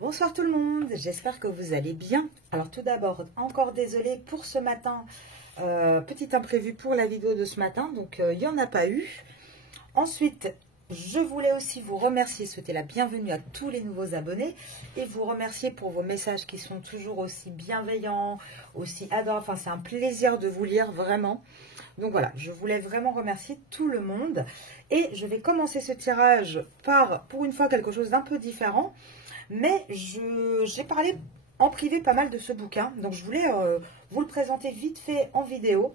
Bonsoir tout le monde, j'espère que vous allez bien. Alors tout d'abord, encore désolée pour ce matin, petit imprévu pour la vidéo de ce matin, donc il n'y en a pas eu. Ensuite, je voulais aussi vous remercier, souhaiter la bienvenue à tous les nouveaux abonnés et vous remercier pour vos messages qui sont toujours aussi bienveillants, aussi adorables. Enfin, c'est un plaisir de vous lire, vraiment. Donc voilà, je voulais vraiment remercier tout le monde. Et je vais commencer ce tirage par, pour une fois, quelque chose d'un peu différent. Mais j'ai parlé en privé pas mal de ce bouquin. Donc je voulais vous le présenter vite fait en vidéo.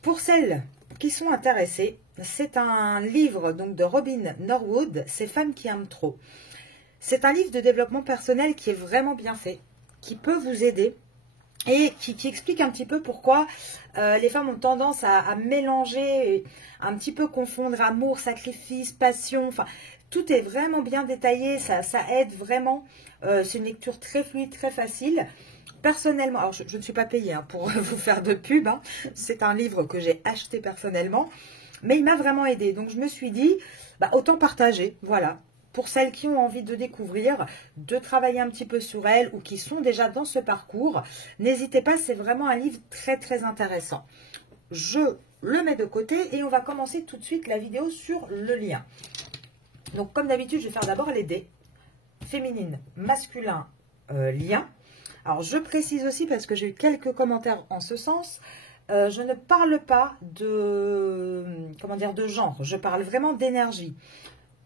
Pour celles qui sont intéressées, c'est un livre donc de Robin Norwood, Ces femmes qui aiment trop. C'est un livre de développement personnel qui est vraiment bien fait, qui peut vous aider et qui explique un petit peu pourquoi les femmes ont tendance à mélanger, un petit peu confondre amour, sacrifice, passion. Enfin, tout est vraiment bien détaillé, ça aide vraiment. C'est une lecture très fluide, très facile. Personnellement, alors je ne suis pas payée pour vous faire de pub, hein. C'est un livre que j'ai acheté personnellement, mais il m'a vraiment aidé. Donc je me suis dit, autant partager, voilà. Pour celles qui ont envie de découvrir, de travailler un petit peu sur elles ou qui sont déjà dans ce parcours, n'hésitez pas, c'est vraiment un livre très très intéressant. Je le mets de côté et on va commencer tout de suite la vidéo sur le lien. Donc comme d'habitude, je vais faire d'abord les dés. Féminine, masculin, lien. Alors je précise aussi parce que j'ai eu quelques commentaires en ce sens. Je ne parle pas de, de genre, je parle vraiment d'énergie.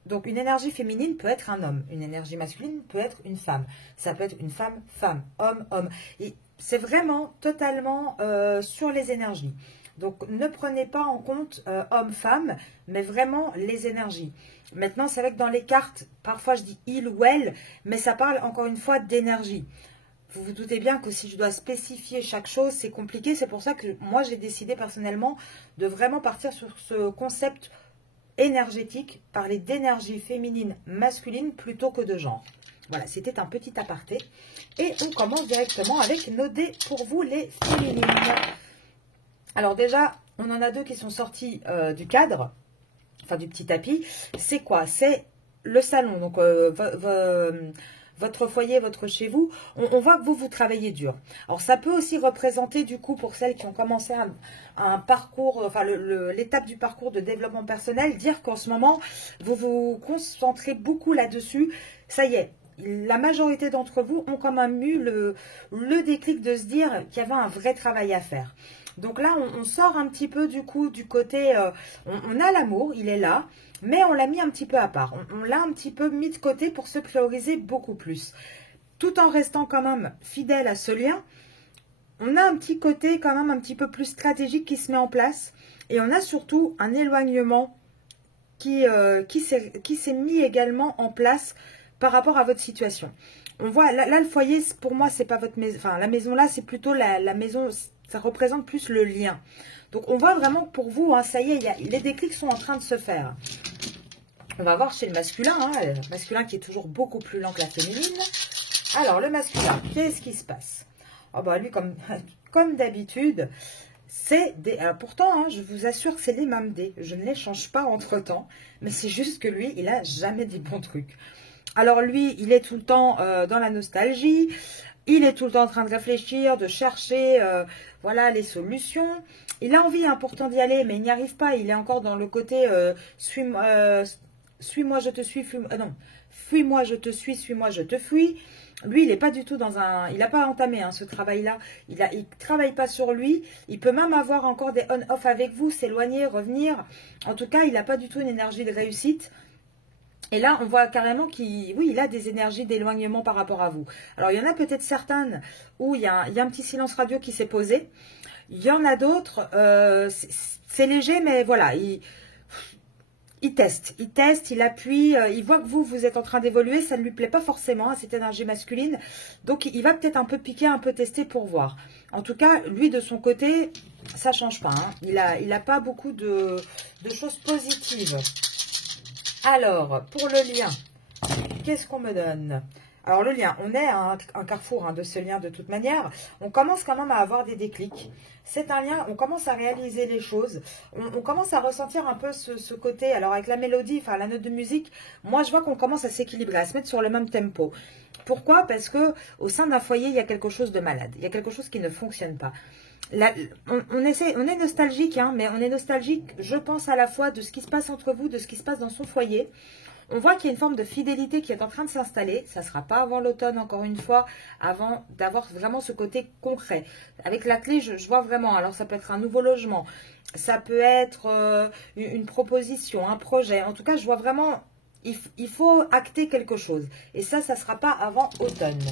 Donc une énergie féminine peut être un homme, une énergie masculine peut être une femme. Ça peut être une femme, femme, homme, homme. Et c'est vraiment totalement sur les énergies. Donc ne prenez pas en compte homme-femme, mais vraiment les énergies. Maintenant, c'est vrai que dans les cartes, parfois je dis il ou elle, mais ça parle encore une fois d'énergie. Vous vous doutez bien que si je dois spécifier chaque chose, c'est compliqué. C'est pour ça que moi, j'ai décidé personnellement de vraiment partir sur ce concept énergétique, parler d'énergie féminine, masculine, plutôt que de genre. Voilà, c'était un petit aparté. Et on commence directement avec nos dés pour vous, les féminines. Alors déjà, on en a deux qui sont sortis du cadre, enfin du petit tapis. C'est quoi? C'est le salon, donc votre foyer, votre chez vous. On voit que vous travaillez dur. Alors ça peut aussi représenter du coup pour celles qui ont commencé un parcours, enfin l'étape du parcours de développement personnel, dire qu'en ce moment, vous vous concentrez beaucoup là-dessus. Ça y est. La majorité d'entre vous ont quand même eu le déclic de se dire qu'il y avait un vrai travail à faire. Donc là, on sort un petit peu du coup du côté, on a l'amour, il est là, mais on l'a mis un petit peu à part. On l'a un petit peu mis de côté pour se prioriser beaucoup plus. Tout en restant quand même fidèle à ce lien, on a un petit côté quand même un petit peu plus stratégique qui se met en place. Et on a surtout un éloignement qui s'est mis également en place par rapport à votre situation. On voit, là le foyer, pour moi, c'est pas votre maison. Enfin, la maison là, c'est plutôt la maison, ça représente plus le lien. Donc, on voit vraiment que pour vous, hein, ça y est, les déclics sont en train de se faire. On va voir chez le masculin, hein, le masculin qui est toujours beaucoup plus lent que la féminine. Alors, le masculin, qu'est-ce qui se passe? Oh, lui, comme d'habitude, c'est des... Alors, pourtant, hein, je vous assure que c'est les mêmes dés. Je ne les change pas entre-temps. Mais c'est juste que lui, il n'a jamais des bons trucs. Alors lui, il est tout le temps dans la nostalgie, il est tout le temps en train de réfléchir, de chercher voilà, les solutions. Il a envie pourtant d'y aller, mais il n'y arrive pas. Il est encore dans le côté suis-moi, je te suis, non, fuis-moi, je te suis-moi, je te fuis. Lui, il n'est pas du tout dans un... Il n'a pas entamé ce travail-là. Il ne travaille pas sur lui. Il peut même avoir encore des on-off avec vous, s'éloigner, revenir. En tout cas, il n'a pas du tout une énergie de réussite. Et là, on voit carrément qu'il a des énergies d'éloignement par rapport à vous. Alors, il y en a peut-être certaines où il y a un petit silence radio qui s'est posé. Il y en a d'autres, c'est léger, mais voilà, il teste, il appuie, il voit que vous êtes en train d'évoluer, ça ne lui plaît pas forcément, cette énergie masculine. Donc, il va peut-être un peu piquer, un peu tester pour voir. En tout cas, lui, de son côté, ça ne change pas. Hein. Il a pas beaucoup de choses positives. Alors, pour le lien, qu'est-ce qu'on me donne? Alors, le lien, on est à un carrefour de ce lien de toute manière. On commence quand même à avoir des déclics. C'est un lien, on commence à réaliser les choses. On commence à ressentir un peu ce côté. Alors, avec la mélodie, enfin la note de musique, moi, je vois qu'on commence à s'équilibrer, à se mettre sur le même tempo. Pourquoi? Parce que au sein d'un foyer, il y a quelque chose de malade. Il y a quelque chose qui ne fonctionne pas. Là, on est nostalgique, hein, mais on est nostalgique, je pense, à la fois de ce qui se passe entre vous, de ce qui se passe dans son foyer. On voit qu'il y a une forme de fidélité qui est en train de s'installer. Ça ne sera pas avant l'automne, encore une fois, avant d'avoir vraiment ce côté concret. Avec la clé, je vois vraiment, alors ça peut être un nouveau logement, ça peut être une proposition, un projet. En tout cas, je vois vraiment, il faut acter quelque chose. Et ça ne sera pas avant automne.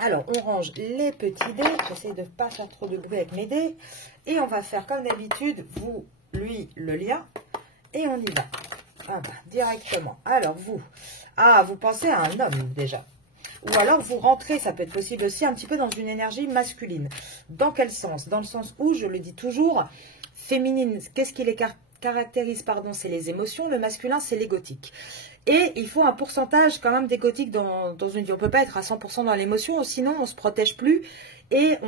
Alors, on range les petits dés. J'essaie de ne pas faire trop de bruit avec mes dés. Et on va faire comme d'habitude, vous, lui, le lien. Et on y va. Ah bah, directement. Alors, vous. Ah, vous pensez à un homme, déjà. Ou alors, vous rentrez, ça peut être possible aussi, un petit peu dans une énergie masculine. Dans quel sens? Dans le sens où, je le dis toujours, féminine, qu'est-ce qui les caractérise, pardon, c'est les émotions. Le masculin, c'est l'égotique. Et il faut un pourcentage quand même d'égotique dans une vie. On ne peut pas être à 100% dans l'émotion, sinon on ne se protège plus et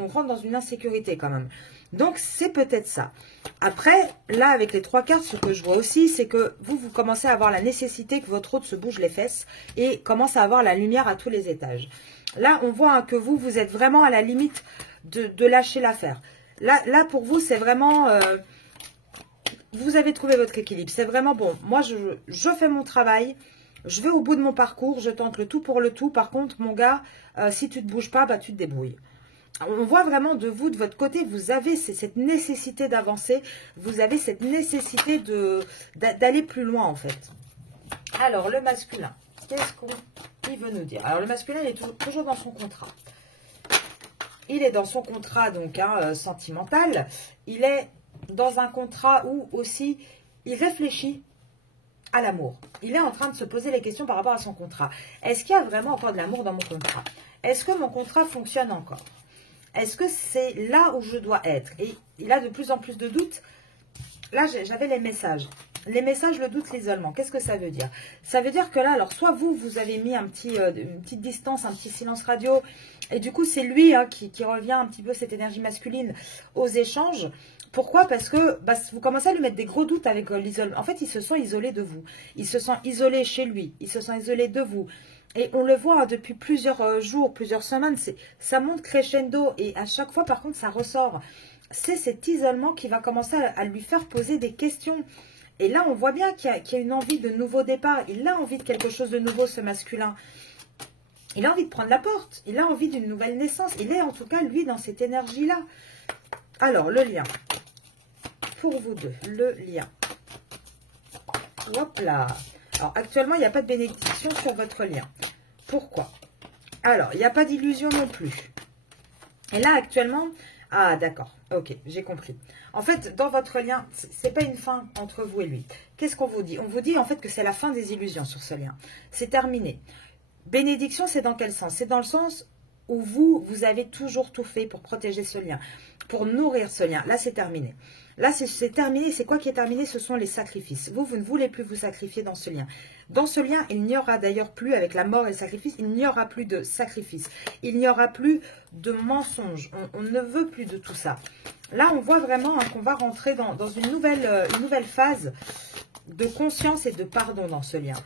on rentre dans une insécurité quand même. Donc c'est peut-être ça. Après, là avec les 3 cartes, ce que je vois aussi, c'est que vous commencez à avoir la nécessité que votre hôte se bouge les fesses et commence à avoir la lumière à tous les étages. Là, on voit hein, que vous êtes vraiment à la limite de lâcher l'affaire. Là, pour vous, c'est vraiment... vous avez trouvé votre équilibre. C'est vraiment bon. Moi, je fais mon travail. Je vais au bout de mon parcours. Je tente le tout pour le tout. Par contre, mon gars, si tu ne te bouges pas, bah, tu te débrouilles. On voit vraiment de vous, de votre côté, vous avez cette nécessité d'avancer. Vous avez cette nécessité d'aller plus loin, en fait. Alors, le masculin, qu'est-ce qu'il veut nous dire? Alors, le masculin, il est toujours dans son contrat. Il est dans son contrat, donc, hein, sentimental. Il est dans un contrat où aussi il réfléchit à l'amour. Il est en train de se poser les questions par rapport à son contrat. Est-ce qu'il y a vraiment encore de l'amour dans mon contrat? Est-ce que mon contrat fonctionne encore? Est-ce que c'est là où je dois être? Et il a de plus en plus de doutes. Là, j'avais les messages. Les messages, le doute, l'isolement. Qu'est-ce que ça veut dire? Ça veut dire que là, alors, soit vous avez mis une petite distance, un petit silence radio, et du coup, c'est lui hein, qui revient un petit peu cette énergie masculine aux échanges. Pourquoi? Parce que bah, vous commencez à lui mettre des gros doutes avec l'isolement. En fait, il se sent isolé de vous. Il se sent isolé chez lui. Il se sent isolé de vous. Et on le voit hein, depuis plusieurs jours, plusieurs semaines. Ça monte crescendo. Et à chaque fois, par contre, ça ressort. C'est cet isolement qui va commencer à lui faire poser des questions. Et là, on voit bien qu'il y a une envie de nouveau départ. Il a envie de quelque chose de nouveau, ce masculin. Il a envie de prendre la porte. Il a envie d'une nouvelle naissance. Il est en tout cas, lui, dans cette énergie-là. Alors, le lien. Pour vous deux, le lien. Hop là. Alors, actuellement, il n'y a pas de bénédiction sur votre lien. Pourquoi? Alors, il n'y a pas d'illusion non plus. Et là, actuellement... Ah, d'accord. Ok, j'ai compris. En fait, dans votre lien, c'est pas une fin entre vous et lui. Qu'est-ce qu'on vous dit? On vous dit en fait que c'est la fin des illusions sur ce lien. C'est terminé. Bénédiction, c'est dans quel sens? C'est dans le sens où vous avez toujours tout fait pour protéger ce lien, pour nourrir ce lien. Là, c'est terminé. Là, c'est terminé. C'est quoi qui est terminé? Ce sont les sacrifices. Vous ne voulez plus vous sacrifier dans ce lien. Dans ce lien, il n'y aura d'ailleurs plus, avec la mort et le sacrifice, il n'y aura plus de sacrifice. Il n'y aura plus de mensonges. On ne veut plus de tout ça. Là, on voit vraiment hein, qu'on va rentrer dans une nouvelle phase de conscience et de pardon dans ce lien.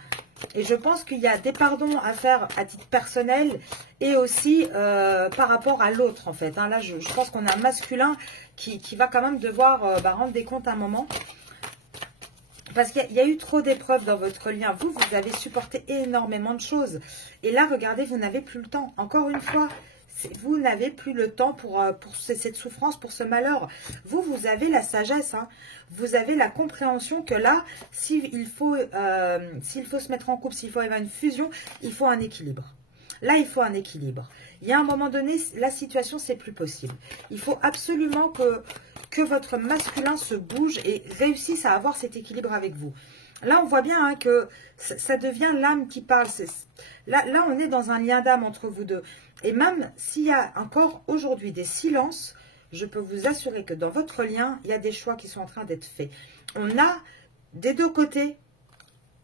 Et je pense qu'il y a des pardons à faire à titre personnel et aussi par rapport à l'autre en fait. Hein. Là, je pense qu'on a un masculin qui va quand même devoir rendre des comptes à un moment. Parce qu'il y a eu trop d'épreuves dans votre lien. Vous avez supporté énormément de choses. Et là, regardez, vous n'avez plus le temps. Encore une fois, vous n'avez plus le temps pour cette souffrance, pour ce malheur. Vous avez la sagesse. Hein. Vous avez la compréhension que là, s'il faut se mettre en couple, s'il faut avoir une fusion, il faut un équilibre. Là, il faut un équilibre. Il y a un moment donné, la situation, c'est plus possible. Il faut absolument que votre masculin se bouge et réussisse à avoir cet équilibre avec vous. Là, on voit bien hein, que ça devient l'âme qui parle. Là, on est dans un lien d'âme entre vous deux. Et même s'il y a encore aujourd'hui des silences, je peux vous assurer que dans votre lien, il y a des choix qui sont en train d'être faits. On a des deux côtés,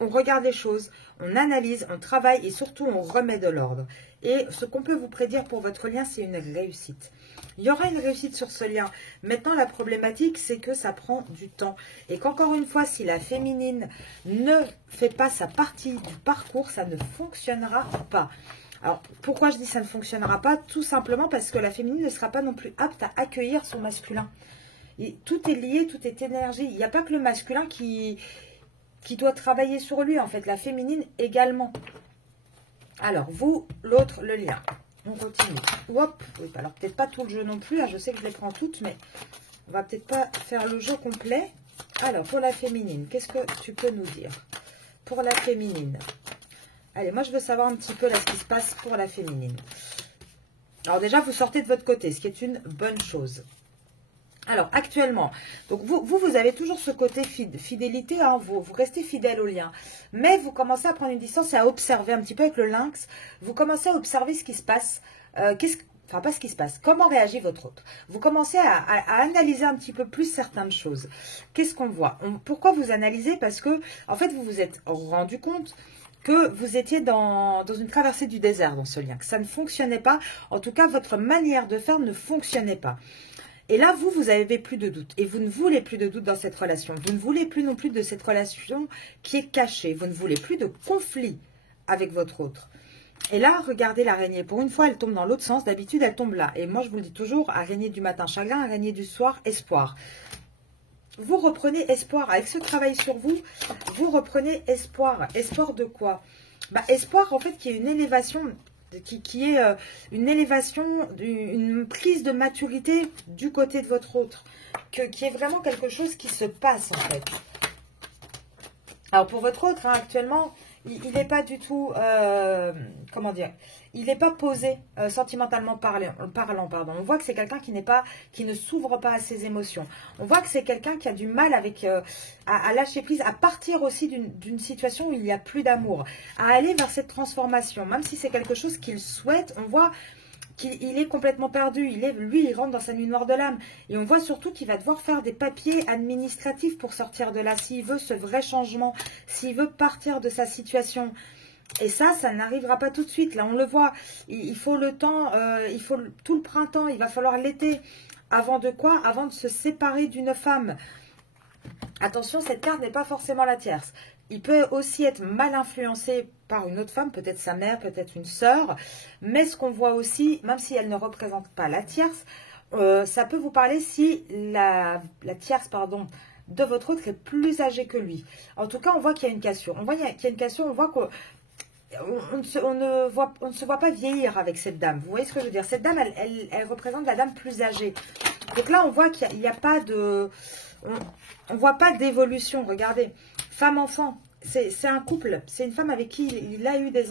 on regarde les choses, on analyse, on travaille et surtout on remet de l'ordre. Et ce qu'on peut vous prédire pour votre lien, c'est une réussite. Il y aura une réussite sur ce lien. Maintenant, la problématique, c'est que ça prend du temps. Et qu'encore une fois, si la féminine ne fait pas sa partie du parcours, ça ne fonctionnera pas. Alors, pourquoi je dis ça ne fonctionnera pas? Tout simplement parce que la féminine ne sera pas non plus apte à accueillir son masculin. Et tout est lié, tout est énergie. Il n'y a pas que le masculin qui doit travailler sur lui, en fait. La féminine également. Alors, vous, l'autre, le lien. On continue. Hop. Oui, alors, peut-être pas tout le jeu non plus. Hein. Je sais que je les prends toutes, mais on va peut-être pas faire le jeu complet. Alors, pour la féminine, qu'est-ce que tu peux nous dire? Pour la féminine. Allez, moi, je veux savoir un petit peu là ce qui se passe pour la féminine. Alors, déjà, vous sortez de votre côté, ce qui est une bonne chose. Alors, actuellement, donc vous avez toujours ce côté fidélité, hein, vous restez fidèle au lien. Mais vous commencez à prendre une distance et à observer un petit peu avec le lynx. Vous commencez à observer ce qui se passe. Enfin, pas ce qui se passe. Comment réagit votre autre? Vous commencez à analyser un petit peu plus certaines choses. Qu'est-ce qu'on voit? Pourquoi vous analysez? Parce que, en fait, vous vous êtes rendu compte que vous étiez dans une traversée du désert dans ce lien. Que ça ne fonctionnait pas. En tout cas, votre manière de faire ne fonctionnait pas. Et là, vous avez plus de doute. Et vous ne voulez plus de doute dans cette relation. Vous ne voulez plus non plus de cette relation qui est cachée. Vous ne voulez plus de conflit avec votre autre. Et là, regardez l'araignée. Pour une fois, elle tombe dans l'autre sens. D'habitude, elle tombe là. Et moi, je vous le dis toujours, araignée du matin, chagrin, araignée du soir, espoir. Vous reprenez espoir. Avec ce travail sur vous, vous reprenez espoir. Espoir de quoi? Espoir, en fait, qui est une élévation... Qui est une élévation, une prise de maturité du côté de votre autre, qui est vraiment quelque chose qui se passe en fait. Alors pour votre autre, hein, actuellement, il n'est pas du tout, comment dire, il n'est pas posé sentimentalement parlant, pardon. On voit que c'est quelqu'un qui ne s'ouvre pas à ses émotions. On voit que c'est quelqu'un qui a du mal avec à lâcher prise, à partir aussi d'une situation où il n'y a plus d'amour, à aller vers cette transformation, même si c'est quelque chose qu'il souhaite. On voit qu'il est complètement perdu. Lui, il rentre dans sa nuit noire de l'âme. Et on voit surtout qu'il va devoir faire des papiers administratifs pour sortir de là. S'il veut ce vrai changement, s'il veut partir de sa situation. Et ça n'arrivera pas tout de suite. Là, on le voit. Il faut le temps, il faut tout le printemps, il va falloir l'été. Avant de quoi? Avant de se séparer d'une femme. Attention, cette carte n'est pas forcément la tierce. Il peut aussi être mal influencé par une autre femme, peut-être sa mère, peut-être une sœur. Mais ce qu'on voit aussi, même si elle ne représente pas la tierce, ça peut vous parler si la tierce, pardon, de votre autre est plus âgée que lui. En tout cas, on voit qu'il y a une cassure. On voit qu'il y a une cassure, on voit qu'on ne se voit pas vieillir avec cette dame. Vous voyez ce que je veux dire? Cette dame, elle représente la dame plus âgée. Donc là, on voit qu'il n'y a pas de... On ne voit pas d'évolution. Regardez, femme-enfant, c'est un couple. C'est une femme avec qui il a eu des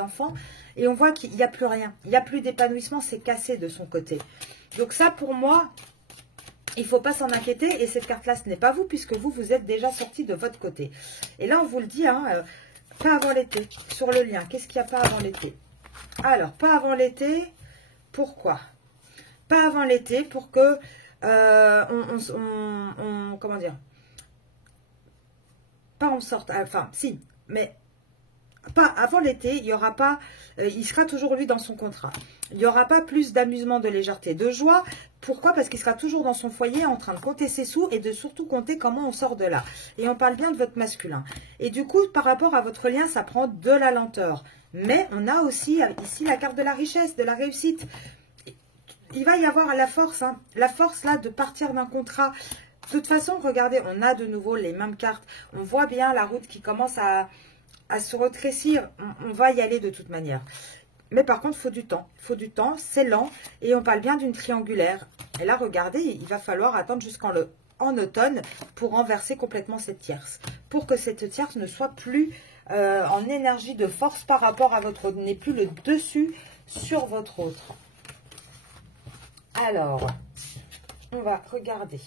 enfants. Et on voit qu'il n'y a plus rien. Il n'y a plus d'épanouissement. C'est cassé de son côté. Donc ça, pour moi, il ne faut pas s'en inquiéter. Et cette carte-là, ce n'est pas vous, puisque vous êtes déjà sorti de votre côté. Et là, on vous le dit, hein, pas avant l'été. Sur le lien, qu'est-ce qu'il n'y a pas avant l'été? Alors, pas avant l'été, pourquoi? Pas avant l'été, pour que... comment dire, pas on sorte, enfin si, mais pas avant l'été, il y aura pas, il sera toujours lui dans son contrat. Il n'y aura pas plus d'amusement, de légèreté, de joie. Pourquoi? Parce qu'il sera toujours dans son foyer en train de compter ses sous et de surtout compter comment on sort de là. Et on parle bien de votre masculin. Et du coup, par rapport à votre lien, ça prend de la lenteur. Mais on a aussi ici la carte de la richesse, de la réussite. Il va y avoir la force, hein, la force là de partir d'un contrat. De toute façon, regardez, on a de nouveau les mêmes cartes. On voit bien la route qui commence à se rétrécir. On va y aller de toute manière. Mais par contre, il faut du temps. Il faut du temps, c'est lent. Et on parle bien d'une triangulaire. Et là, regardez, il va falloir attendre jusqu'en automne pour renverser complètement cette tierce. Pour que cette tierce ne soit plus en énergie de force par rapport à votre autre. N'ait plus le dessus sur votre autre. Alors, on va regarder.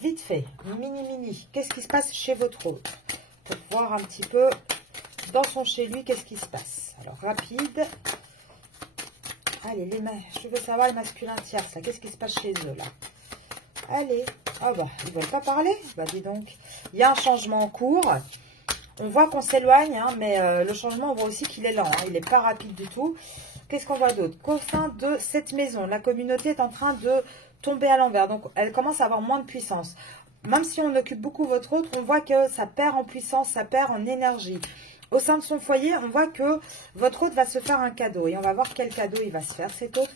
Vite fait, mini. Qu'est-ce qui se passe chez votre autre? Pour voir un petit peu dans son chez lui, qu'est-ce qui se passe? Alors, rapide. Allez, je veux savoir les masculins tierces, là. Qu'est-ce qui se passe chez eux, là? Allez, Ah bah, ils ne veulent pas parler. Bah dis donc. Il y a un changement en cours. On voit qu'on s'éloigne, hein, mais le changement, on voit aussi qu'il est lent. Hein, il n'est pas rapide du tout. Qu'est-ce qu'on voit d'autre? Qu'au sein de cette maison, la communauté est en train de tomber à l'envers. Donc, elle commence à avoir moins de puissance. Même si on occupe beaucoup votre hôte, on voit que ça perd en puissance, ça perd en énergie. Au sein de son foyer, on voit que votre hôte va se faire un cadeau. Et on va voir quel cadeau il va se faire, cet hôte.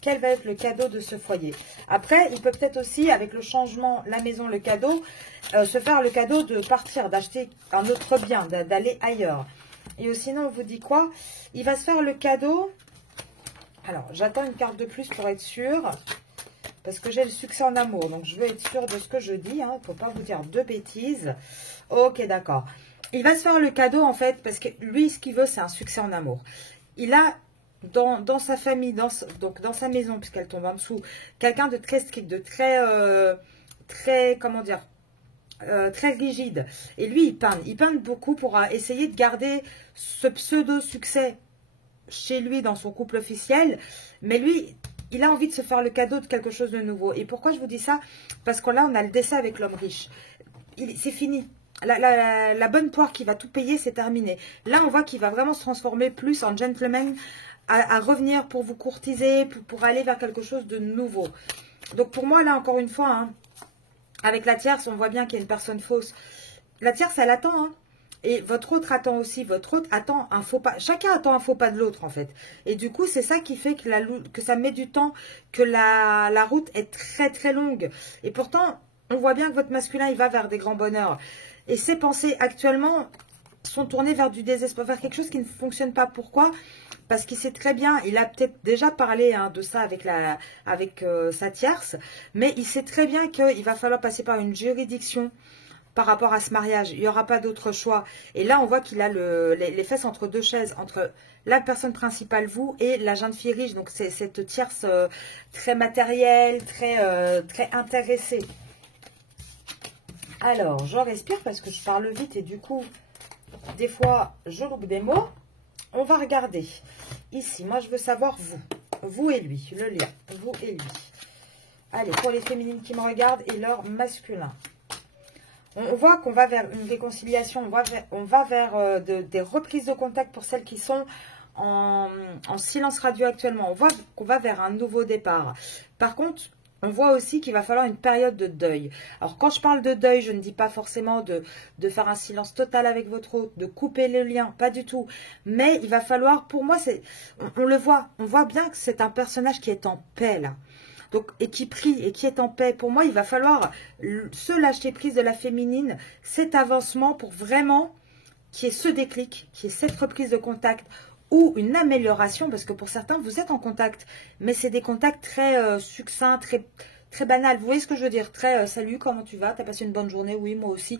Quel va être le cadeau de ce foyer? Après, il peut peut-être aussi, avec le changement, la maison, le cadeau, se faire le cadeau de partir, d'acheter un autre bien, d'aller ailleurs. Et sinon, on vous dit quoi? Il va se faire le cadeau. Alors, j'attends une carte de plus pour être sûre. Parce que j'ai le succès en amour. Donc, je veux être sûre de ce que je dis. Hein, il ne faut pas vous dire de bêtises. Ok, d'accord. Il va se faire le cadeau, en fait, parce que lui, ce qu'il veut, c'est un succès en amour. Il a... Dans sa famille, donc dans sa maison, puisqu'elle tombe en dessous, quelqu'un de très strict, de très, comment dire, très rigide. Et lui, il peine beaucoup pour essayer de garder ce pseudo-succès chez lui dans son couple officiel. Mais lui, il a envie de se faire le cadeau de quelque chose de nouveau. Et pourquoi je vous dis ça? Parce que là, on a le décès avec l'homme riche. C'est fini. La bonne poire qui va tout payer, c'est terminé. Là, on voit qu'il va vraiment se transformer plus en gentleman, à revenir pour vous courtiser, pour aller vers quelque chose de nouveau. Donc pour moi, là, encore une fois, hein, avec la tierce, on voit bien qu'il y a une personne fausse. La tierce, elle attend, hein. Et votre autre attend aussi. Votre autre attend un faux pas. Chacun attend un faux pas de l'autre, en fait. Et du coup, c'est ça qui fait que ça met du temps, que la route est très, très longue. Et pourtant, on voit bien que votre masculin, il va vers des grands bonheurs. Et ses pensées, actuellement, sont tournées vers du désespoir, vers quelque chose qui ne fonctionne pas. Pourquoi? Parce qu'il sait très bien, il a peut-être déjà parlé hein, de ça avec sa tierce, mais il sait très bien qu'il va falloir passer par une juridiction par rapport à ce mariage. Il n'y aura pas d'autre choix. Et là, on voit qu'il a les fesses entre deux chaises, entre la personne principale, vous, et la jeune fille riche. Donc, c'est cette tierce très matérielle, très intéressée. Alors, je respire parce que je parle vite et du coup, des fois, je loupe des mots. On va regarder. Ici, moi, je veux savoir vous et lui, le lien, vous et lui. Allez, pour les féminines qui me regardent et leur masculin. On voit qu'on va vers une réconciliation, on va vers des reprises de contact pour celles qui sont en silence radio actuellement. On voit qu'on va vers un nouveau départ. Par contre, on voit aussi qu'il va falloir une période de deuil. Alors, quand je parle de deuil, je ne dis pas forcément de faire un silence total avec votre hôte, de couper le lien, pas du tout. Mais il va falloir, pour moi, on le voit, on voit bien que c'est un personnage qui est en paix, là. Donc, et qui prie et qui est en paix. Pour moi, il va falloir se lâcher prise de la féminine, cet avancement pour vraiment qu'il y ait ce déclic, qu'il y ait cette reprise de contact, ou une amélioration, parce que pour certains, vous êtes en contact, mais c'est des contacts très succincts, très banals. Vous voyez ce que je veux dire? Très salut, comment tu vas? T'as passé une bonne journée? Oui, moi aussi.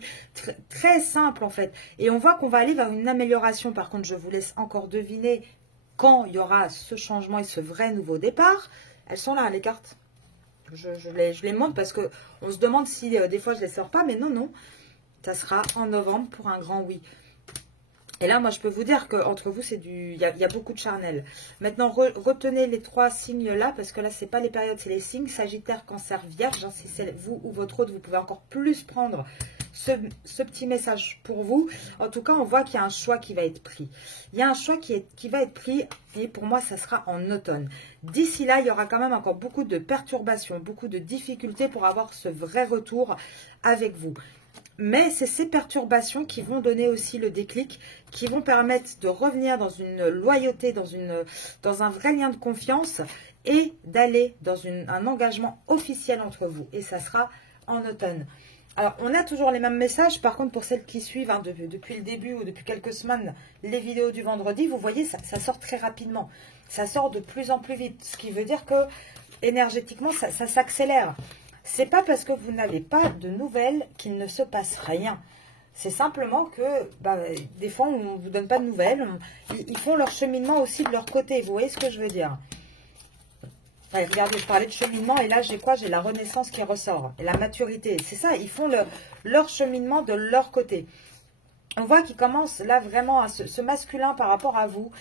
Très simple, en fait. Et on voit qu'on va aller vers une amélioration. Par contre, je vous laisse encore deviner quand il y aura ce changement et ce vrai nouveau départ. Elles sont là, les cartes. Je les montre parce qu'on se demande si des fois je les sors pas, mais non, non. Ça sera en novembre pour un grand oui. Et là, moi, je peux vous dire qu'entre vous, il y a beaucoup de charnel. Maintenant, retenez les trois signes-là, parce que là, ce n'est pas les périodes, c'est les signes. Sagittaire, Cancer, Vierge. Hein, si c'est vous ou votre autre, vous pouvez encore plus prendre ce petit message pour vous. En tout cas, on voit qu'il y a un choix qui va être pris. Il y a un choix qui va être pris, et pour moi, ça sera en automne. D'ici là, il y aura quand même encore beaucoup de perturbations, beaucoup de difficultés pour avoir ce vrai retour avec vous. Mais c'est ces perturbations qui vont donner aussi le déclic, qui vont permettre de revenir dans une loyauté, dans un vrai lien de confiance et d'aller dans un engagement officiel entre vous. Et ça sera en automne. Alors, on a toujours les mêmes messages. Par contre, pour celles qui suivent hein, depuis le début ou depuis quelques semaines les vidéos du vendredi, vous voyez, ça sort très rapidement. Ça sort de plus en plus vite. Ce qui veut dire que énergétiquement, ça s'accélère. C'est pas parce que vous n'avez pas de nouvelles qu'il ne se passe rien. C'est simplement que des fois, on ne vous donne pas de nouvelles. Ils font leur cheminement aussi de leur côté. Vous voyez ce que je veux dire? Ouais, regardez, je parlais de cheminement et là, j'ai quoi? J'ai la renaissance qui ressort. Et la maturité. C'est ça, ils font leur cheminement de leur côté. On voit qu'ils commencent là vraiment à ce masculin par rapport à vous.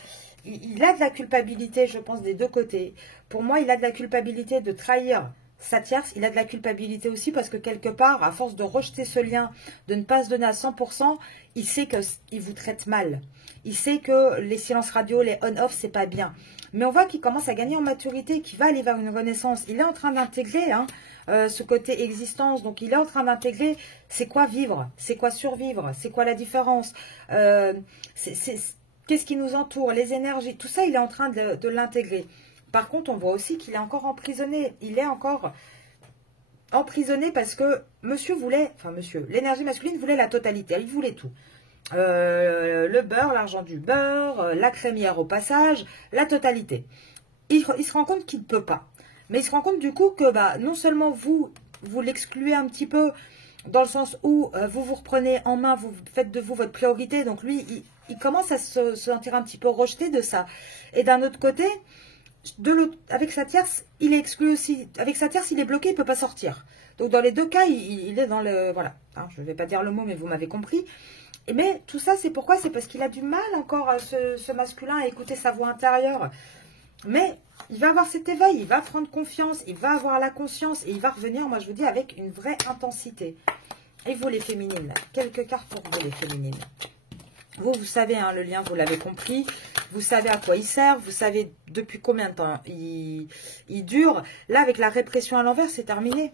Il a de la culpabilité, je pense, des deux côtés. Pour moi, il a de la culpabilité de trahir sa tierce, il a de la culpabilité aussi parce que quelque part, à force de rejeter ce lien, de ne pas se donner à 100%, il sait qu'il vous traite mal. Il sait que les silences radio, les on-off, c'est pas bien. Mais on voit qu'il commence à gagner en maturité, qu'il va aller vers une renaissance. Il est en train d'intégrer ce côté existence. Donc, il est en train d'intégrer c'est quoi vivre, c'est quoi survivre, c'est quoi la différence, qu'est-ce qui nous entoure, les énergies. Tout ça, il est en train de l'intégrer. Par contre, on voit aussi qu'il est encore emprisonné. Il est encore emprisonné parce que monsieur voulait, enfin monsieur, l'énergie masculine voulait la totalité. Il voulait tout. Le beurre, l'argent du beurre, la crémière au passage, la totalité. Il se rend compte qu'il ne peut pas. Mais il se rend compte du coup que non seulement vous l'excluez un petit peu, dans le sens où vous vous reprenez en main, vous faites de vous votre priorité. Donc lui, il commence à se sentir un petit peu rejeté de ça. Et d'un autre côté, avec sa tierce, il est exclu aussi. Avec sa tierce, il est bloqué, il ne peut pas sortir. Donc dans les deux cas, il est dans le... Voilà, je ne vais pas dire le mot, mais vous m'avez compris. Mais tout ça, c'est pourquoi? C'est parce qu'il a du mal encore, ce masculin, à écouter sa voix intérieure. Mais il va avoir cet éveil, il va prendre confiance, il va avoir la conscience et il va revenir, moi je vous dis, avec une vraie intensité. Et vous les féminines, quelques cartes pour vous les féminines. Vous savez, le lien, vous l'avez compris. Vous savez à quoi il sert. Vous savez depuis combien de temps il dure. Là, avec la répression à l'envers, c'est terminé.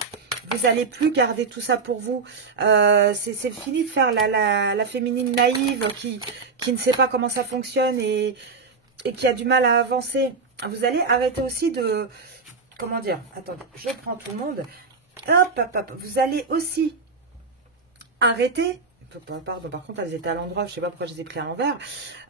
Vous n'allez plus garder tout ça pour vous. C'est fini de faire la féminine naïve qui ne sait pas comment ça fonctionne et qui a du mal à avancer. Vous allez arrêter aussi de... Comment dire? Attendez, je prends tout le monde. Hop, hop, hop. Vous allez aussi arrêter... Pardon, par contre, elles étaient à l'endroit, je ne sais pas pourquoi je les ai pris à l'envers.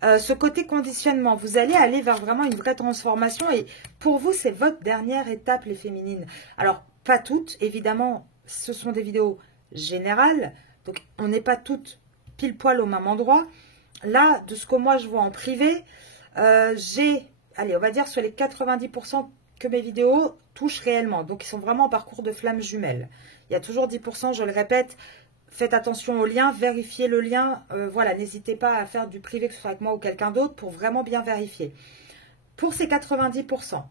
Ce côté conditionnement, vous allez aller vers vraiment une vraie transformation. Et pour vous, c'est votre dernière étape, les féminines. Alors, pas toutes, évidemment, ce sont des vidéos générales. Donc, on n'est pas toutes pile poil au même endroit. Là, de ce que moi, je vois en privé, j'ai, allez, on va dire sur les 90% que mes vidéos touchent réellement. Donc, ils sont vraiment en parcours de flammes jumelles. Il y a toujours 10%, je le répète. Faites attention au lien, vérifiez le lien. Voilà, n'hésitez pas à faire du privé, que ce soit avec moi ou quelqu'un d'autre, pour vraiment bien vérifier. Pour ces 90%,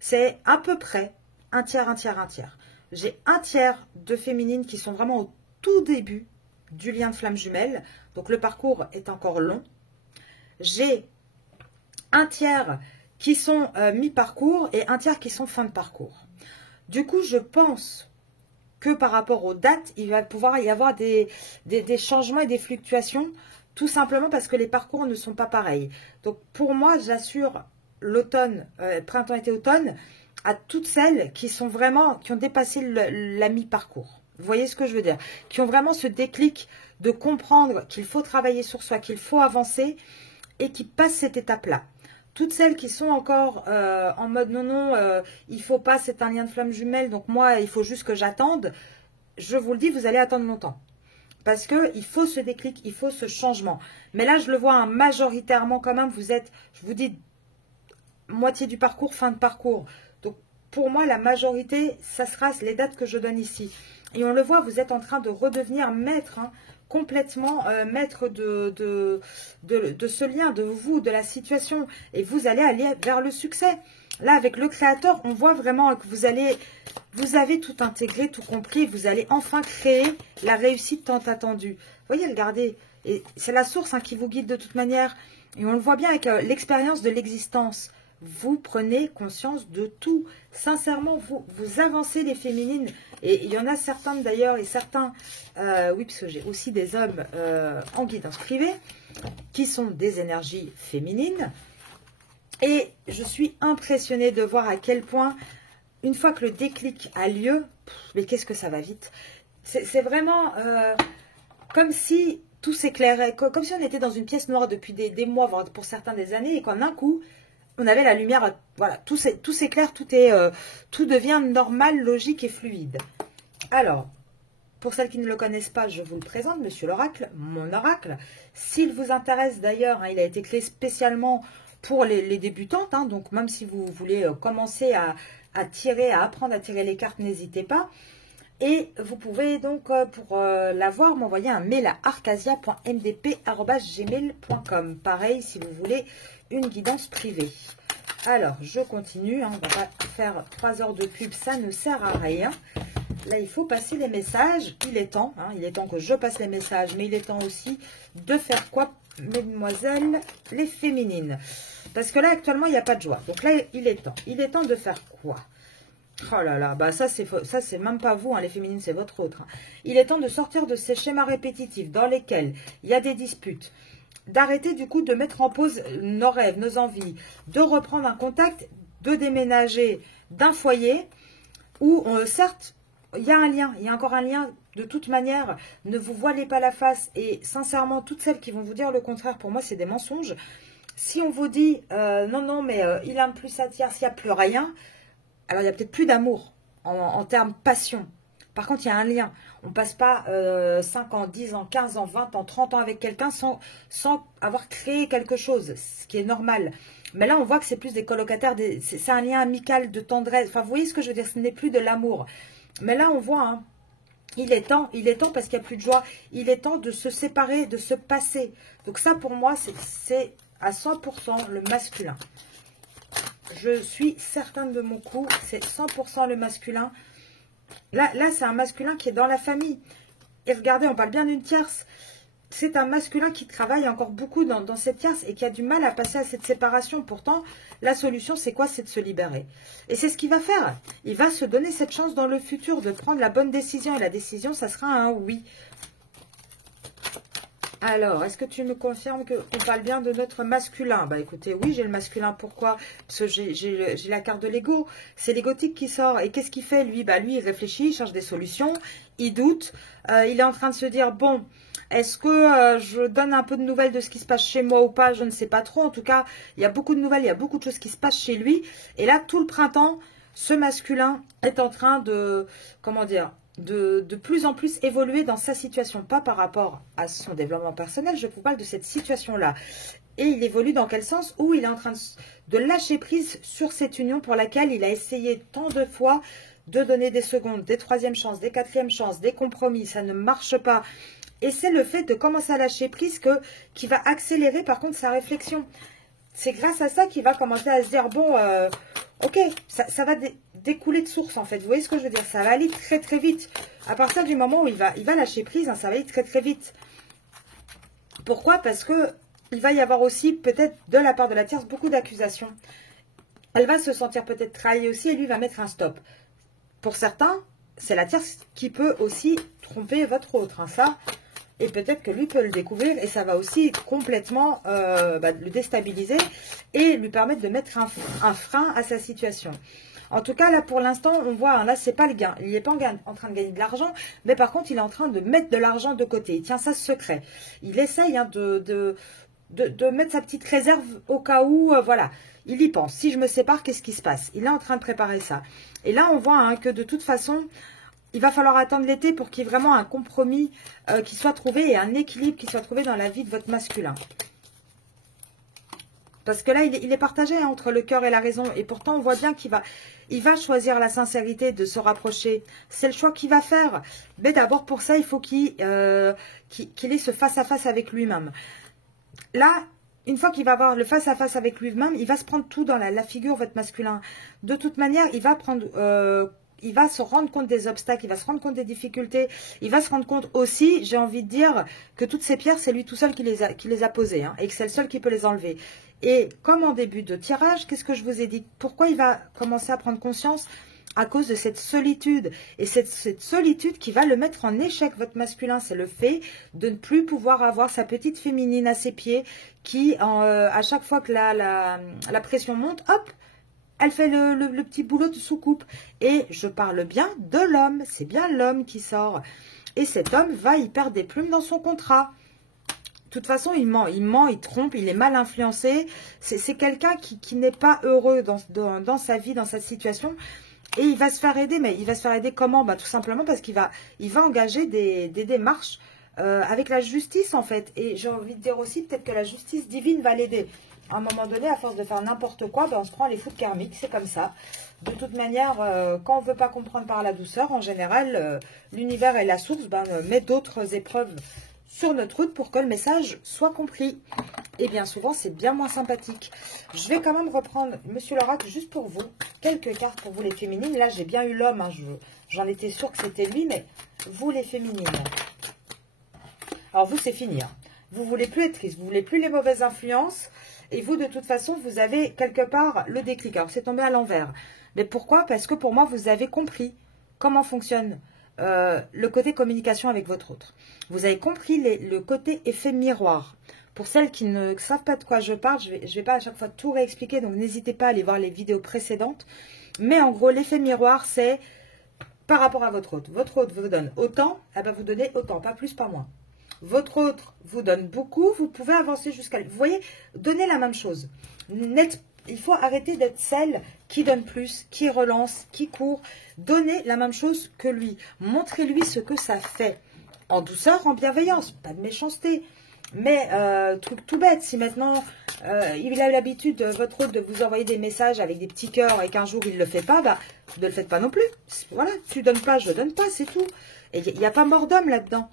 c'est à peu près un tiers, un tiers, un tiers. J'ai un tiers de féminines qui sont vraiment au tout début du lien de flamme jumelle. Donc, le parcours est encore long. J'ai un tiers qui sont mi-parcours et un tiers qui sont fin de parcours. Du coup, je pense que par rapport aux dates, il va pouvoir y avoir des changements et des fluctuations, tout simplement parce que les parcours ne sont pas pareils. Donc pour moi, j'assure l'automne, printemps, été, automne, à toutes celles qui sont vraiment, qui ont dépassé la mi-parcours. Vous voyez ce que je veux dire? Qui ont vraiment ce déclic de comprendre qu'il faut travailler sur soi, qu'il faut avancer et qui passent cette étape-là. Toutes celles qui sont encore en mode non, il ne faut pas, c'est un lien de flamme jumelle, donc moi, il faut juste que j'attende. Je vous le dis, vous allez attendre longtemps. Parce qu'il faut ce déclic, il faut ce changement. Mais là, je le vois majoritairement quand même, vous êtes, je vous dis, moitié du parcours, fin de parcours. Donc, pour moi, la majorité, ça sera les dates que je donne ici. Et on le voit, vous êtes en train de redevenir maître, complètement maître de ce lien, de vous, de la situation. Et vous allez aller vers le succès. Là, avec le créateur, on voit vraiment que vous avez tout intégré, tout compris. Vous allez enfin créer la réussite tant attendue. Vous voyez, regardez. Et c'est la source qui vous guide de toute manière. Et on le voit bien avec l'expérience de l'existence. Vous prenez conscience de tout. Sincèrement, vous avancez les féminines. Et il y en a certaines d'ailleurs, et certains, oui, parce que j'ai aussi des hommes en guidance privée, qui sont des énergies féminines. Et je suis impressionnée de voir à quel point, une fois que le déclic a lieu, mais qu'est-ce que ça va vite. C'est vraiment comme si tout s'éclairait, comme si on était dans une pièce noire depuis des mois, voire pour certains des années, et qu'en un coup, on avait la lumière, voilà, tout s'éclaire, tout devient normal, logique et fluide. Alors, pour celles qui ne le connaissent pas, je vous le présente, Monsieur l'Oracle, mon oracle. S'il vous intéresse d'ailleurs, il a été créé spécialement pour les débutantes, donc même si vous voulez commencer à apprendre à tirer les cartes, n'hésitez pas. Et vous pouvez donc, pour l'avoir, m'envoyer un mail à arcasia.mdp@gmail.com. Pareil, si vous voulez une guidance privée. Alors, je continue. Hein, on va pas faire 3 heures de pub, ça ne sert à rien. Là, il faut passer les messages. Il est temps. Hein, il est temps que je passe les messages. Mais il est temps aussi de faire quoi, mesdemoiselles, les féminines? Parce que là, actuellement, il n'y a pas de joie. Donc là, il est temps. Il est temps de faire quoi? Oh là là, bah ça c'est même pas vous, hein, les féminines, c'est votre autre. Hein. Il est temps de sortir de ces schémas répétitifs dans lesquels il y a des disputes. D'arrêter du coup de mettre en pause nos rêves, nos envies. De reprendre un contact, de déménager d'un foyer où, certes, il y a un lien, il y a encore un lien. De toute manière, ne vous voilez pas la face. Et sincèrement, toutes celles qui vont vous dire le contraire, pour moi, c'est des mensonges. Si on vous dit, non, non, mais il aime plus sa tierce, il n'y a plus rien. Alors, il n'y a peut-être plus d'amour en termes passion. Par contre, il y a un lien. On ne passe pas 5 ans, 10 ans, 15 ans, 20 ans, 30 ans avec quelqu'un sans avoir créé quelque chose, ce qui est normal. Mais là, on voit que c'est plus des colocataires, c'est un lien amical, de tendresse. Enfin, vous voyez ce que je veux dire, ce n'est plus de l'amour. Mais là, on voit, hein, il est temps parce qu'il n'y a plus de joie. Il est temps de se séparer, de se passer. Donc ça, pour moi, c'est à 100% le masculin. Je suis certaine de mon coup, c'est 100% le masculin. Là c'est un masculin qui est dans la famille. Et regardez, on parle bien d'une tierce. C'est un masculin qui travaille encore beaucoup dans cette tierce et qui a du mal à passer à cette séparation. Pourtant, la solution, c'est quoi? C'est de se libérer. Et c'est ce qu'il va faire. Il va se donner cette chance dans le futur de prendre la bonne décision. Et la décision, ça sera un oui. Alors, est-ce que tu me confirmes qu'on parle bien de notre masculin? Bah écoutez, oui, j'ai le masculin. Pourquoi? Parce que j'ai la carte de l'ego. C'est l'égotique qui sort. Et qu'est-ce qu'il fait, lui? Bah lui, il réfléchit, il cherche des solutions, il doute. Il est en train de se dire, bon, est-ce que je donne un peu de nouvelles de ce qui se passe chez moi ou pas? Je ne sais pas trop. En tout cas, il y a beaucoup de nouvelles, il y a beaucoup de choses qui se passent chez lui. Et là, tout le printemps, ce masculin est en train de, comment dire, de plus en plus évoluer dans sa situation, pas par rapport à son développement personnel, je vous parle de cette situation-là. Et il évolue dans quel sens? Où il est en train de lâcher prise sur cette union pour laquelle il a essayé tant de fois de donner des secondes, des troisièmes chances, des quatrièmes chances, des compromis, ça ne marche pas. Et c'est le fait de commencer à lâcher prise qui va accélérer par contre sa réflexion. C'est grâce à ça qu'il va commencer à se dire, bon, ok, ça va découler de source en fait. Vous voyez ce que je veux dire? Ça va aller très très vite. À partir du moment où il va lâcher prise, hein, ça va aller très très vite. Pourquoi? Parce que il va y avoir aussi peut-être de la part de la tierce beaucoup d'accusations. Elle va se sentir peut-être trahie aussi et lui va mettre un stop. Pour certains, c'est la tierce qui peut aussi tromper votre autre. Hein, ça. Et peut-être que lui peut le découvrir et ça va aussi complètement le déstabiliser et lui permettre de mettre un frein à sa situation. En tout cas, là, pour l'instant, on voit, hein, là, c'est pas le gain. Il n'est pas en train de gagner de l'argent, mais par contre, il est en train de mettre de l'argent de côté. Il tient ça secret. Il essaye hein, de mettre sa petite réserve au cas où, voilà. Il y pense. Si je me sépare, qu'est-ce qui se passe? Il est en train de préparer ça. Et là, on voit hein, que de toute façon... Il va falloir attendre l'été pour qu'il y ait vraiment un compromis qui soit trouvé et un équilibre qui soit trouvé dans la vie de votre masculin. Parce que là, il est partagé hein, entre le cœur et la raison. Et pourtant, on voit bien qu'il va choisir la sincérité de se rapprocher. C'est le choix qu'il va faire. Mais d'abord, pour ça, il faut qu'il ait ce face-à-face avec lui-même. Là, une fois qu'il va avoir le face-à-face avec lui-même, il va se prendre tout dans la figure, votre masculin. De toute manière, il va prendre... il va se rendre compte des obstacles, il va se rendre compte des difficultés. Il va se rendre compte aussi, j'ai envie de dire, que toutes ces pierres, c'est lui tout seul qui les a posées. Hein, et que c'est le seul qui peut les enlever. Et comme en début de tirage, qu'est-ce que je vous ai dit? Pourquoi il va commencer à prendre conscience? À cause de cette solitude. Et cette solitude qui va le mettre en échec, votre masculin, c'est le fait de ne plus pouvoir avoir sa petite féminine à ses pieds qui, à chaque fois que la pression monte, hop, elle fait le petit boulot de soucoupe. Et je parle bien de l'homme. C'est bien l'homme qui sort. Et cet homme va y perdre des plumes dans son contrat. De toute façon, il ment, il trompe, il est mal influencé. C'est quelqu'un qui n'est pas heureux dans sa vie, dans sa situation. Et il va se faire aider. Mais il va se faire aider comment? Bah, tout simplement parce qu'il va engager des démarches avec la justice, en fait. Et j'ai envie de dire aussi, peut-être que la justice divine va l'aider. À un moment donné, à force de faire n'importe quoi, ben on se prend les foudres karmiques, c'est comme ça. De toute manière, quand on ne veut pas comprendre par la douceur, en général, l'univers et la source met d'autres épreuves sur notre route pour que le message soit compris. Et bien souvent, c'est bien moins sympathique. Je vais quand même reprendre, Monsieur l'oracle, juste pour vous, quelques cartes pour vous les féminines. Là, j'ai bien eu l'homme, hein, j'en étais sûre que c'était lui, mais vous les féminines. Alors vous, c'est fini. Hein. Vous voulez plus être triste, vous voulez plus les mauvaises influences. Et vous, de toute façon, vous avez quelque part le déclic. Alors, c'est tombé à l'envers. Mais pourquoi? Parce que pour moi, vous avez compris comment fonctionne le côté communication avec votre autre. Vous avez compris le côté effet miroir. Pour celles qui ne savent pas de quoi je parle, je vais pas à chaque fois tout réexpliquer, donc n'hésitez pas à aller voir les vidéos précédentes. Mais en gros, l'effet miroir, c'est par rapport à votre hôte. Votre hôte vous donne autant, elle va vous donner autant, pas plus, pas moins. Votre autre vous donne beaucoup, vous pouvez avancer jusqu'à... Vous voyez, donnez la même chose. Il faut arrêter d'être celle qui donne plus, qui relance, qui court. Donnez la même chose que lui. Montrez-lui ce que ça fait. En douceur, en bienveillance, pas de méchanceté. Mais, truc tout bête, si maintenant il a l'habitude, votre hôte, de vous envoyer des messages avec des petits cœurs et qu'un jour il ne le fait pas, bah, ne le faites pas non plus. Voilà, tu donnes pas, je donne pas, c'est tout. Et il n'y a pas mort d'homme là-dedans.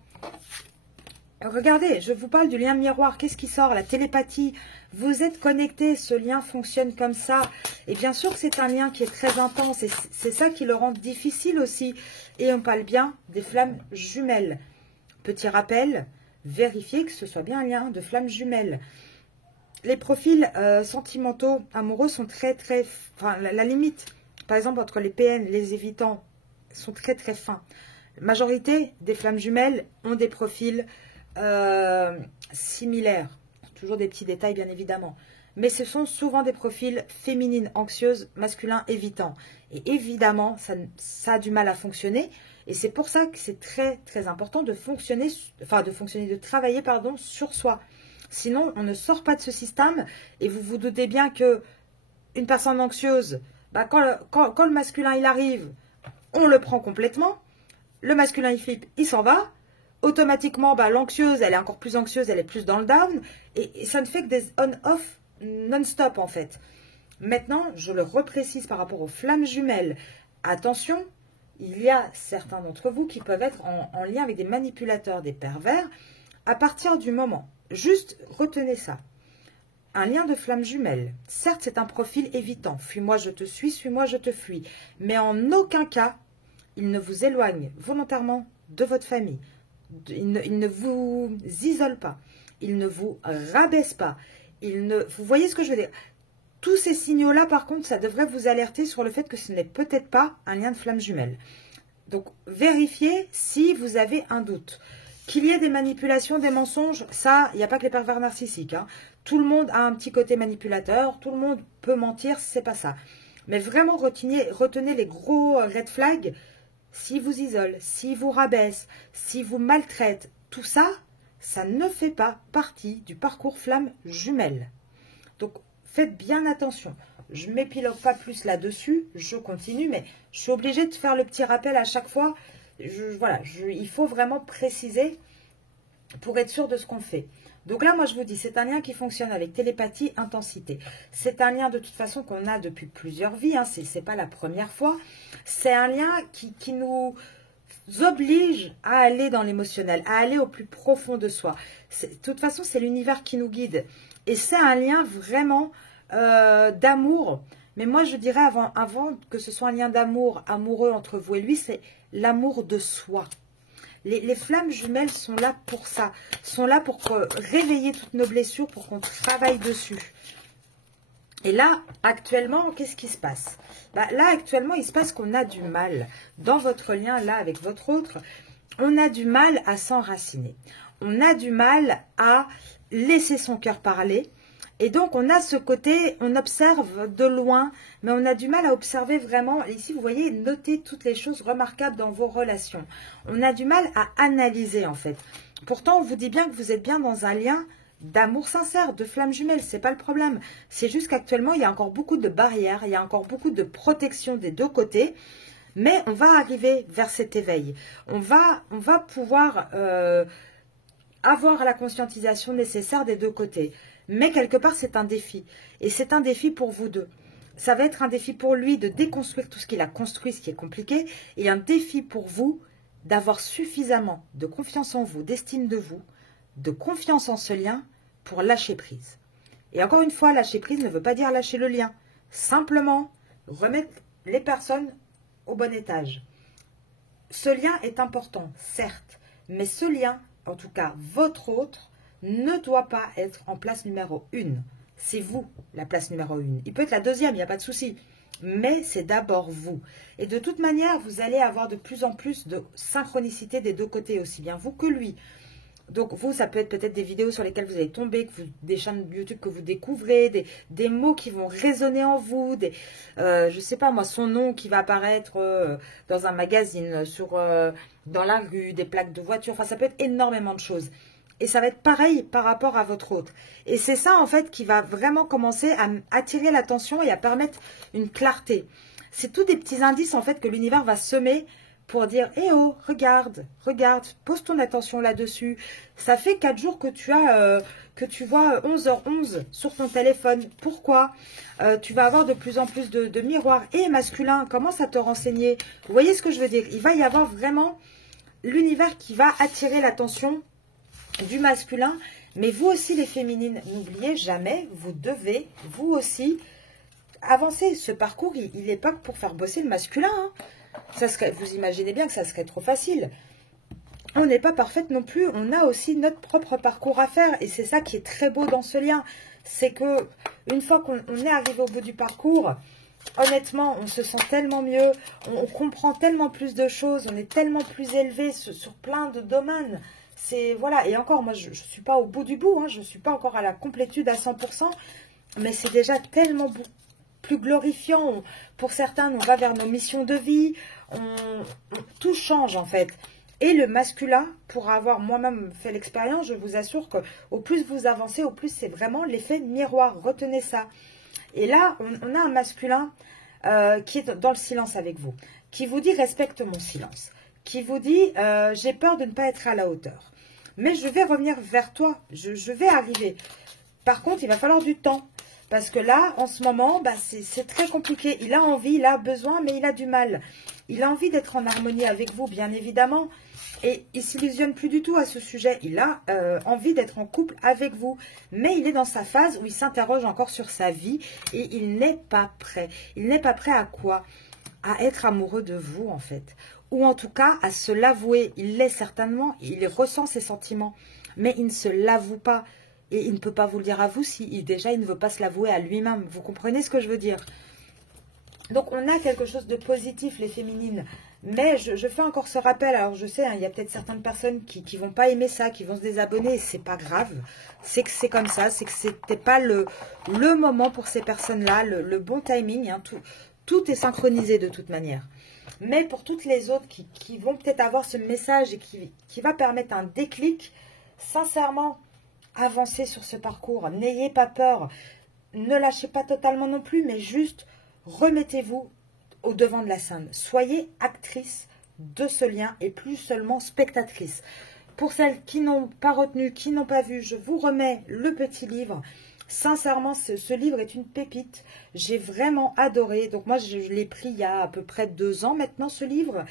Regardez, je vous parle du lien miroir. Qu'est-ce qui sort? La télépathie. Vous êtes connectés, ce lien fonctionne comme ça. Et bien sûr que c'est un lien qui est très intense. Et c'est ça qui le rend difficile aussi. Et on parle bien des flammes jumelles. Petit rappel, vérifiez que ce soit bien un lien de flammes jumelles. Les profils sentimentaux, amoureux sont très... Enfin, la limite, par exemple, entre les PN et les évitants, sont très fins. La majorité des flammes jumelles ont des profils... similaires, toujours des petits détails bien évidemment, mais ce sont souvent des profils féminines anxieuses, masculins évitants, et évidemment ça a du mal à fonctionner, et c'est pour ça que c'est très important de fonctionner, de travailler pardon sur soi, sinon on ne sort pas de ce système. Et vous vous doutez bien que une personne anxieuse, bah, quand le masculin il arrive, on le prend complètement, le masculin il flippe, il s'en va. Automatiquement, bah, l'anxieuse, elle est encore plus anxieuse, elle est plus dans le down. Et ça ne fait que des on-off non-stop, en fait. Maintenant, je le reprécise par rapport aux flammes jumelles. Attention, il y a certains d'entre vous qui peuvent être en lien avec des manipulateurs, des pervers, à partir du moment. Juste retenez ça. Un lien de flamme jumelle. Certes, c'est un profil évitant. Fuis-moi, je te suis, suis-moi, je te fuis. Mais en aucun cas, il ne vous éloigne volontairement de votre famille. Il ne vous isole pas, il ne vous rabaisse pas, vous voyez ce que je veux dire? Tous ces signaux-là, par contre, ça devrait vous alerter sur le fait que ce n'est peut-être pas un lien de flamme jumelle. Donc, vérifiez si vous avez un doute. Qu'il y ait des manipulations, des mensonges, ça, il n'y a pas que les pervers narcissiques. Hein. Tout le monde a un petit côté manipulateur, tout le monde peut mentir, c'est pas ça. Mais vraiment, retenez les gros red flags. Si vous isole, si vous rabaisse, si vous maltraite, tout ça, ça ne fait pas partie du parcours flamme jumelle. Donc, faites bien attention. Je ne m'épilogue pas plus là-dessus, je continue, mais je suis obligée de faire le petit rappel à chaque fois. Il faut vraiment préciser pour être sûr de ce qu'on fait. Donc là, moi, je vous dis, c'est un lien qui fonctionne avec télépathie, intensité. C'est un lien, de toute façon, qu'on a depuis plusieurs vies. Hein, ce n'est pas la première fois. C'est un lien qui nous oblige à aller dans l'émotionnel, à aller au plus profond de soi. De toute façon, c'est l'univers qui nous guide. Et c'est un lien vraiment d'amour. Mais moi, je dirais, avant que ce soit un lien d'amour, amoureux entre vous et lui, c'est l'amour de soi. Les flammes jumelles sont là pour ça, sont là pour réveiller toutes nos blessures, pour qu'on travaille dessus. Et là, actuellement, qu'est-ce qui se passe? Là, actuellement, il se passe qu'on a du mal. Dans votre lien, là, avec votre autre, on a du mal à s'enraciner. On a du mal à laisser son cœur parler. Et donc, on a ce côté, on observe de loin, mais on a du mal à observer vraiment. Ici, vous voyez, notez toutes les choses remarquables dans vos relations. On a du mal à analyser, en fait. Pourtant, on vous dit bien que vous êtes bien dans un lien d'amour sincère, de flamme jumelle, c'est pas le problème. C'est juste qu'actuellement, il y a encore beaucoup de barrières, il y a encore beaucoup de protection des deux côtés. Mais on va arriver vers cet éveil. On va pouvoir avoir la conscientisation nécessaire des deux côtés. Mais quelque part, c'est un défi. Et c'est un défi pour vous deux. Ça va être un défi pour lui de déconstruire tout ce qu'il a construit, ce qui est compliqué. Et un défi pour vous d'avoir suffisamment de confiance en vous, d'estime de vous, de confiance en ce lien pour lâcher prise. Et encore une fois, lâcher prise ne veut pas dire lâcher le lien. Simplement, remettre les personnes au bon étage. Ce lien est important, certes, mais ce lien, en tout cas votre autre, ne doit pas être en place numéro 1. C'est vous, la place numéro 1. Il peut être la deuxième, il n'y a pas de souci. Mais c'est d'abord vous. Et de toute manière, vous allez avoir de plus en plus de synchronicité des deux côtés, aussi bien vous que lui. Donc vous, ça peut être peut-être des vidéos sur lesquelles vous allez tomber, des chaînes YouTube que vous découvrez, des mots qui vont résonner en vous, je ne sais pas moi, son nom qui va apparaître dans un magazine, dans la rue, des plaques de voiture, enfin ça peut être énormément de choses. Et ça va être pareil par rapport à votre hôte. Et c'est ça en fait qui va vraiment commencer à attirer l'attention et à permettre une clarté. C'est tous des petits indices en fait que l'univers va semer pour dire, eh oh, regarde, pose ton attention là-dessus. Ça fait 4 jours que tu vois 11h11 sur ton téléphone. Pourquoi? Tu vas avoir de plus en plus de miroirs. Et masculin, commence à te renseigner. Vous voyez ce que je veux dire? Il va y avoir vraiment l'univers qui va attirer l'attention du masculin. Mais vous aussi les féminines, n'oubliez jamais, vous devez, vous aussi, avancer. Ce parcours, il n'est pas pour faire bosser le masculin, hein. Ça serait, vous imaginez bien que ça serait trop facile. On n'est pas parfaite non plus. On a aussi notre propre parcours à faire. Et c'est ça qui est très beau dans ce lien. C'est que une fois qu'on est arrivé au bout du parcours, honnêtement, on se sent tellement mieux. On comprend tellement plus de choses. On est tellement plus élevé sur plein de domaines. C'est voilà. Et encore, moi, je ne suis pas au bout du bout. Hein, je ne suis pas encore à la complétude à 100%. Mais c'est déjà tellement plus glorifiant. Pour certains, on va vers nos missions de vie. Tout change en fait. Et le masculin, pour avoir moi-même fait l'expérience, je vous assure que au plus vous avancez, au plus c'est vraiment l'effet miroir. Retenez ça. Et là, on a un masculin qui est dans le silence avec vous, qui vous dit respecte mon silence, qui vous dit j'ai peur de ne pas être à la hauteur, mais je vais revenir vers toi, je vais arriver. Par contre, il va falloir du temps. Parce que là, en ce moment, bah, c'est très compliqué. Il a envie, il a besoin, mais il a du mal. Il a envie d'être en harmonie avec vous, bien évidemment. Et il ne s'illusionne plus du tout à ce sujet. Il a envie d'être en couple avec vous. Mais il est dans sa phase où il s'interroge encore sur sa vie. Et il n'est pas prêt. Il n'est pas prêt à quoi? À être amoureux de vous, en fait. Ou en tout cas, à se l'avouer. Il l'est certainement. Il ressent ses sentiments. Mais il ne se l'avoue pas. Et il ne peut pas vous le dire à vous si déjà il ne veut pas se l'avouer à lui-même. Vous comprenez ce que je veux dire? Donc on a quelque chose de positif les féminines. Mais je fais encore ce rappel. Alors je sais, hein, il y a peut-être certaines personnes qui ne vont pas aimer ça, qui vont se désabonner. Et c'est pas grave. C'est que c'est comme ça. C'est que c'était pas le moment pour ces personnes-là. Le bon timing. Hein, tout est synchronisé de toute manière. Mais pour toutes les autres qui vont peut-être avoir ce message et qui va permettre un déclic, sincèrement, avancez sur ce parcours, n'ayez pas peur, ne lâchez pas totalement non plus, mais juste remettez-vous au devant de la scène. Soyez actrice de ce lien et plus seulement spectatrice. Pour celles qui n'ont pas retenu, qui n'ont pas vu, je vous remets le petit livre. Sincèrement, ce livre est une pépite. J'ai vraiment adoré. Donc moi, je l'ai pris il y a à peu près 2 ans maintenant, ce livre.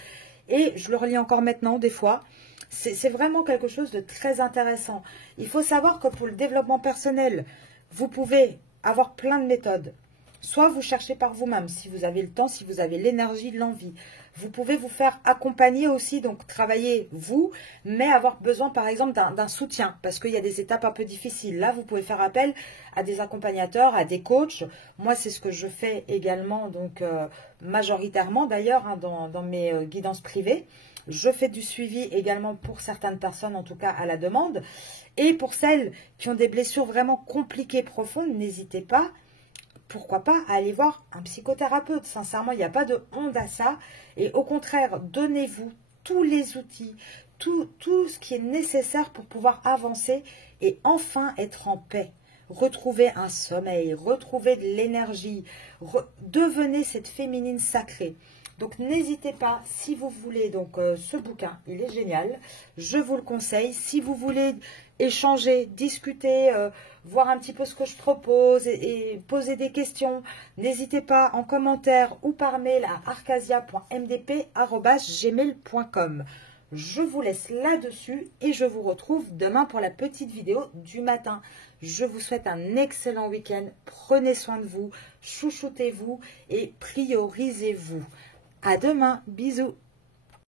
Et je le relis encore maintenant, des fois. C'est vraiment quelque chose de très intéressant. Il faut savoir que pour le développement personnel, vous pouvez avoir plein de méthodes. Soit vous cherchez par vous-même, si vous avez le temps, si vous avez l'énergie, l'envie. Vous pouvez vous faire accompagner aussi, donc travailler vous, mais avoir besoin par exemple d'un soutien, parce qu'il y a des étapes un peu difficiles. Là, vous pouvez faire appel à des accompagnateurs, à des coachs. Moi, c'est ce que je fais également, donc majoritairement d'ailleurs, hein, dans mes guidances privées. Je fais du suivi également pour certaines personnes, en tout cas à la demande. Et pour celles qui ont des blessures vraiment compliquées, profondes, n'hésitez pas, pourquoi pas, à aller voir un psychothérapeute. Sincèrement, il n'y a pas de honte à ça. Et au contraire, donnez-vous tous les outils, tout ce qui est nécessaire pour pouvoir avancer et enfin être en paix. Retrouvez un sommeil, retrouvez de l'énergie, devenez cette féminine sacrée. Donc n'hésitez pas, si vous voulez, donc ce bouquin, il est génial, je vous le conseille. Si vous voulez échanger, discuter, voir un petit peu ce que je propose et poser des questions, n'hésitez pas en commentaire ou par mail à arcasia.mdp@gmail.com. Je vous laisse là-dessus et je vous retrouve demain pour la petite vidéo du matin. Je vous souhaite un excellent week-end. Prenez soin de vous, chouchoutez-vous et priorisez-vous. À demain. Bisous.